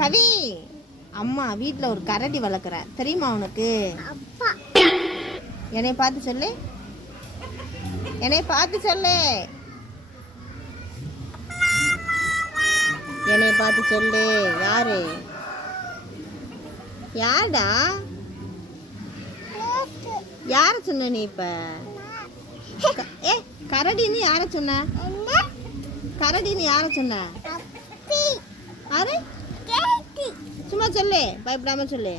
கவி, அம்மா வீட்டில் ஒரு கரடி வளர்க்குறேன் தெரியுமா உனக்கு? என்னை பார்த்து சொல்லு, என்னை பார்த்து சொல்லு, என்னை பார்த்து சொல்லு. யாரு? யாருடா? யார சொன்ன நீ இப்ப? ஏ கரடின்னு யார சொன்ன? கரடின்னு யார சொன்ன? யாரு? சும்மா சொல்லு, பயப்படாம சொல்லு.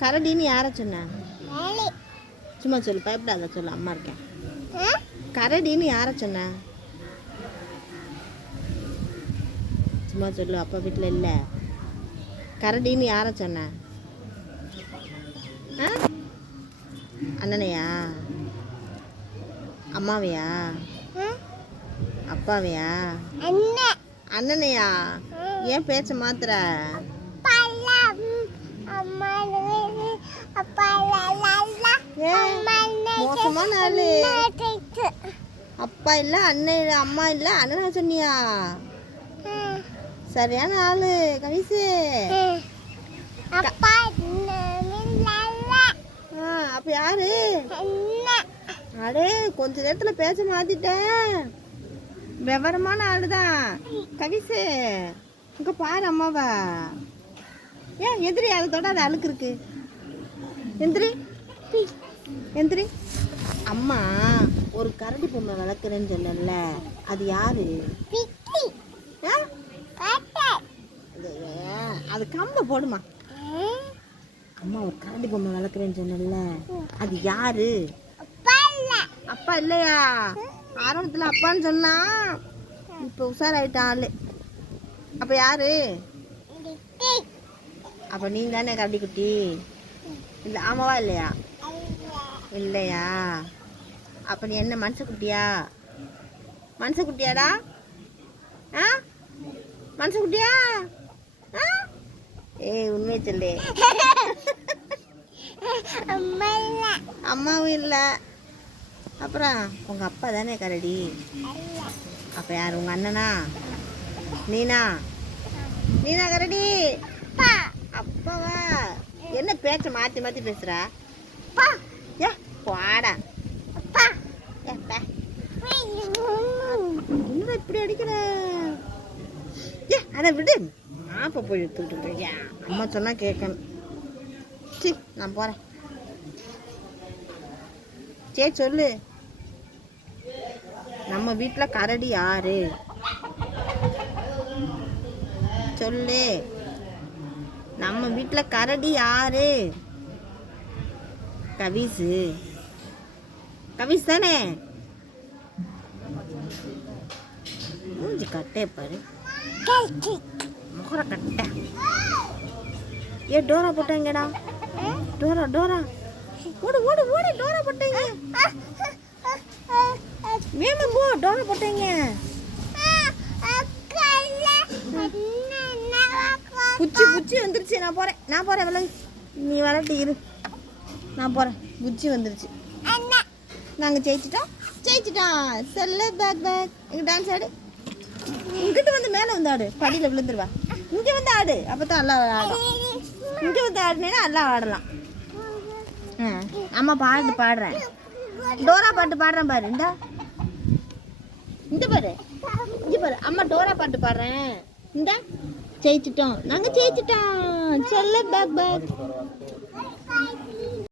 கரடின்னு யார சொன்ன? சும்மா சொல்லு, பயப்படாத சொல்லு, அம்மா இருக்கேன். கரடின்னு யார சொன்ன? சும்மா சொல்லு, அப்பா வீட்டில் இல்லை. கரடின்னு யார சொன்ன? அண்ணனையா? அம்மாவையா? அப்பாவையா? அண்ணனையா? ஏன் பேச்ச மாத்துற? மோசமான ஆளு. அப்பா இல்ல, அண்ணன் இல்ல, அம்மா இல்ல, அண்ணனா சொன்னியா? சரியான ஆளு கவிசு. அப்ப யாரு? அடே கொஞ்ச நேரத்துல பேச மாத்திட்டேன். விவரமான ஆளுதான் கவிசு. இங்க பாரு அம்மாவா. ஏன் எந்திரி, அதை தொட, அது அழுக்கு இருக்கு. எந்திரி எந்திரி. அம்மா ஒரு கரடி பொம்மை வளர்க்குறேன்னு சொல்லல, அது யாரு? அது கம்ப போடுமா. அம்மா ஒரு கரடி பொம்மை வளர்க்குறேன்னு சொன்னல, அது யாரு? அப்பா இல்லையா? ஆரம்பத்துல அப்பான்னு சொன்னா, இப்ப உஷாராயிட்டான் ஆளு. அப்ப யாரு? அப்ப நீ தானே கரடி குட்டி? இல்ல, ஆமாவா இல்லையா? இல்லையா? அப்ப நீ என்ன மனுஷ குட்டியா? மனுஷ குட்டியாடா? மனுஷ குட்டியா? ஏய் உண்மையை சொல்லு. அம்மாவும் இல்ல. அப்புறம் உங்க அப்பா தானே கரடி. அப்ப யார்? உங்க அண்ணனா? நீனா? நீனா கரடி? அப்பாவா? என்ன பேச்ச மாத்தி மாத்தி பேசுற? ஏ போடா. என்ன இப்படி அடிக்கிற? ஏ அதை விடு. அப்போ போய் எடுத்துக்கிட்டு இருக்கேன். அம்மா சொன்னா கேட்கணும். சரி நான் போறேன். சரி சொல்லு, நம்ம வீட்டுல கரடி யாரு? சொல்லு, நம்ம வீட்டுல கரடி யாரு? கவிசு. கவிஸ் தானே? மூஞ்சி கட்டே பாரு, முகர கட்ட. ஏ டோரா போட்டாங்கடா. டோரா டோரா ஓடு ஓடு ஓடு. டோரா போட்டாங்க. மேல போ. டோரா போட்டாங்க. புச்சி புச்சி வந்துருச்சு. நான் போறேன், நான் போறேன். விலகு, நீ விளாட்டு இரு. நான் போறேன். புச்சி வந்துருச்சு. நாங்க ஜெயிச்சிட்டோம், ஜெயிச்சிட்டோம். செல்லு பேக் பேக். எங்க டான்ஸ் ஆடு. இங்கிட்ட வந்து மேலே வந்து ஆடு. படியில் விழுந்துருவா. இங்கே வந்து ஆடு, அப்போ தான் எல்லாம் ஆடும். இங்கே வந்து ஆடுனேன்னா எல்லாம் ஆடலாம். அம்மா பாட்டு பாடுறேன். டோரா பாட்டு பாடுறேன் பாரு. இந்த பாரு, இங்கே பாரு. அம்மா டோரா பாட்டு பாடுறேன். இந்த ஜெயிச்சிட்டோம், நாங்கள் ஜெயிச்சிட்டோம். செல்ல பேக் பேக்.